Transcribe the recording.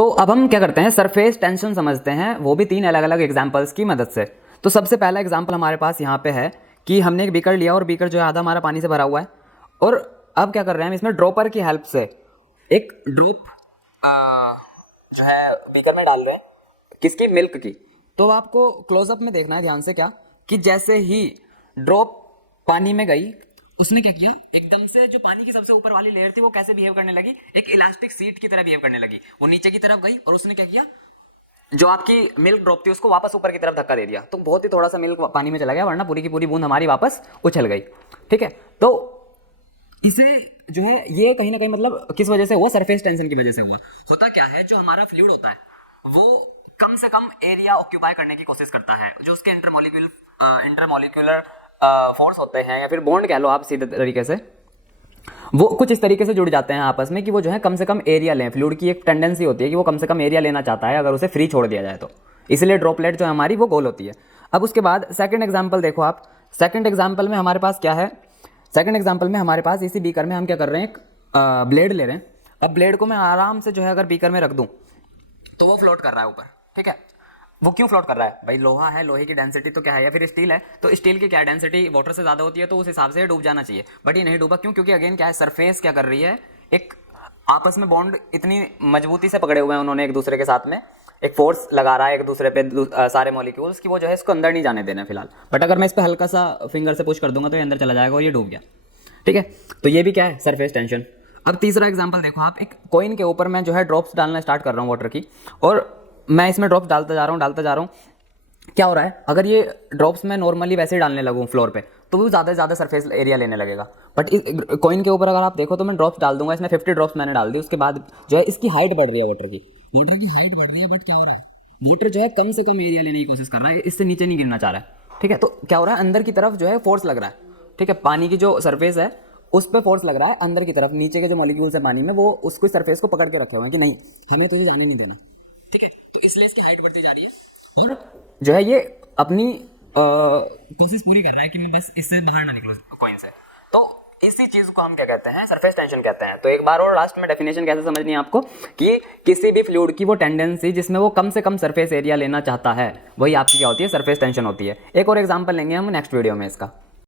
तो अब हम क्या करते हैं, सरफेस टेंशन समझते हैं, वो भी 3 अलग अलग एग्जांपल्स की मदद से। तो सबसे पहला एग्जांपल हमारे पास यहाँ पे है कि हमने एक बीकर लिया और बीकर जो है आधा हमारा पानी से भरा हुआ है, और अब क्या कर रहे हैं हम इसमें ड्रॉपर की हेल्प से एक ड्रॉप जो है बीकर में डाल रहे हैं, किसकी, मिल्क की। तो आपको क्लोजअप में देखना है ध्यान से क्या, कि जैसे ही ड्रॉप पानी में गई उसने क्या किया, एकदम से जो पानी की सबसे ऊपर वाली लेयर थी वो कैसे बिहेव करने लगी, एक इलास्टिक सीट की तरह बिहेव करने लगी। वो नीचे की तरफ गई और उसने क्या किया, जो आपकी मिल्क ड्रॉप थी उसको वापस ऊपर की तरफ धक्का दे दिया, तो बहुत ही थोड़ा सा मिल्क पानी में चला गया, वरना पूरी की पूरी बूंद हमारी वापस उछल गई। ठीक है, तो इसे जो है ये कहीं ना कहीं मतलब किस वजह से हुआ, सरफेस टेंशन की वजह से हुआ। होता क्या है, जो हमारा फ्लूइड होता है वो कम से कम एरिया ऑक्यूपाई करने की कोशिश करता है। जो उसके इंटरमोलिक्यूलर फोर्स होते हैं, या फिर बॉन्ड कह लो आप सीधे तरीके से, वो कुछ इस तरीके से जुड़ जाते हैं आपस में कि वो जो है कम से कम एरिया लें। फ्लूइड की एक टेंडेंसी होती है कि वो कम से कम एरिया लेना चाहता है अगर उसे फ्री छोड़ दिया जाए तो, इसलिए ड्रॉपलेट जो है हमारी वो गोल होती है। अब उसके बाद सेकंड एग्जांपल देखो आप, सेकंड एग्जांपल में हमारे पास क्या है, सेकंड एग्जांपल में हमारे पास इसी बीकर में हम क्या कर रहे हैं, एक ब्लेड ले रहे हैं। अब ब्लेड को मैं आराम से जो है अगर बीकर में रख दूं तो वो फ्लोट कर रहा है ऊपर। ठीक है, वो क्यों फ्लोट कर रहा है भाई, लोहा है, लोहे की डेंसिटी तो क्या है, या फिर स्टील है तो स्टील की क्या डेंसिटी वाटर से ज्यादा होती है, तो उस हिसाब से डूब जाना चाहिए। बट ये नहीं डूबा, क्यों, क्योंकि अगेन क्या है, सरफेस क्या कर रही है, एक आपस में बॉन्ड इतनी मजबूती से पकड़े हुए हैं उन्होंने एक दूसरे के साथ में, एक फोर्स लगा रहा है एक दूसरे पे सारे मॉलिक्यूल्स की, वो जो है इसको अंदर नहीं जाने देना फिलहाल। बट अगर मैं इस पर हल्का सा फिंगर से पुश कर दूंगा तो ये अंदर चला जाएगा और ये डूब गया। ठीक है, तो ये भी क्या है, सरफेस टेंशन। अब तीसरा एग्जांपल देखो आप, एक कॉइन के ऊपर मैं जो है ड्रॉप्स डालना स्टार्ट कर रहा हूँ वाटर की, और मैं इसमें ड्रॉप्स डालता जा रहा हूँ। क्या हो रहा है, अगर ये ड्रॉप्स मैं नॉर्मली वैसे ही डालने लगूँ फ्लोर पे तो वो ज़्यादा से ज़्यादा सरफेस एरिया लेने लगेगा। बट इस कॉइन के ऊपर अगर आप देखो तो मैं ड्रॉप्स डाल दूंगा, इसमें 50 ड्रॉप्स मैंने डाल दी, उसके बाद जो है इसकी हाइट बढ़ रही है, वाटर की हाइट बढ़ रही है। बट क्या हो रहा है, वाटर जो है कम से कम एरिया लेने की कोशिश कर रहा है, इससे नीचे नहीं गिरना चाह रहा है। ठीक है, तो क्या हो रहा है, अंदर की तरफ जो है फोर्स लग रहा है। ठीक है, पानी की जो सरफेस है उस पर फोर्स लग रहा है अंदर की तरफ, नीचे के जो मॉलिक्यूल्स है पानी में वो उसको सरफेस को पकड़ के रखे हुए हैं कि नहीं हमें तुझे जाने नहीं देना। ठीक है, तो इसलिए इसकी हाइट बढ़ती जा रही है और जो है ये अपनी कोशिश पूरी कर रहा है कि मैं बस इससे बाहर ना निकलूं कॉइन से। तो इसी चीज को हम क्या कहते हैं, सरफेस टेंशन कहते हैं। तो एक बार और लास्ट में डेफिनेशन कैसे समझनी है आपको, कि किसी भी फ्लूइड की वो टेंडेंसी जिसमें वो कम से कम सरफेस एरिया लेना चाहता है, वही आपकी क्या होती है, सरफेस टेंशन होती है। एक और एग्जांपल लेंगे हम नेक्स्ट वीडियो में इसका।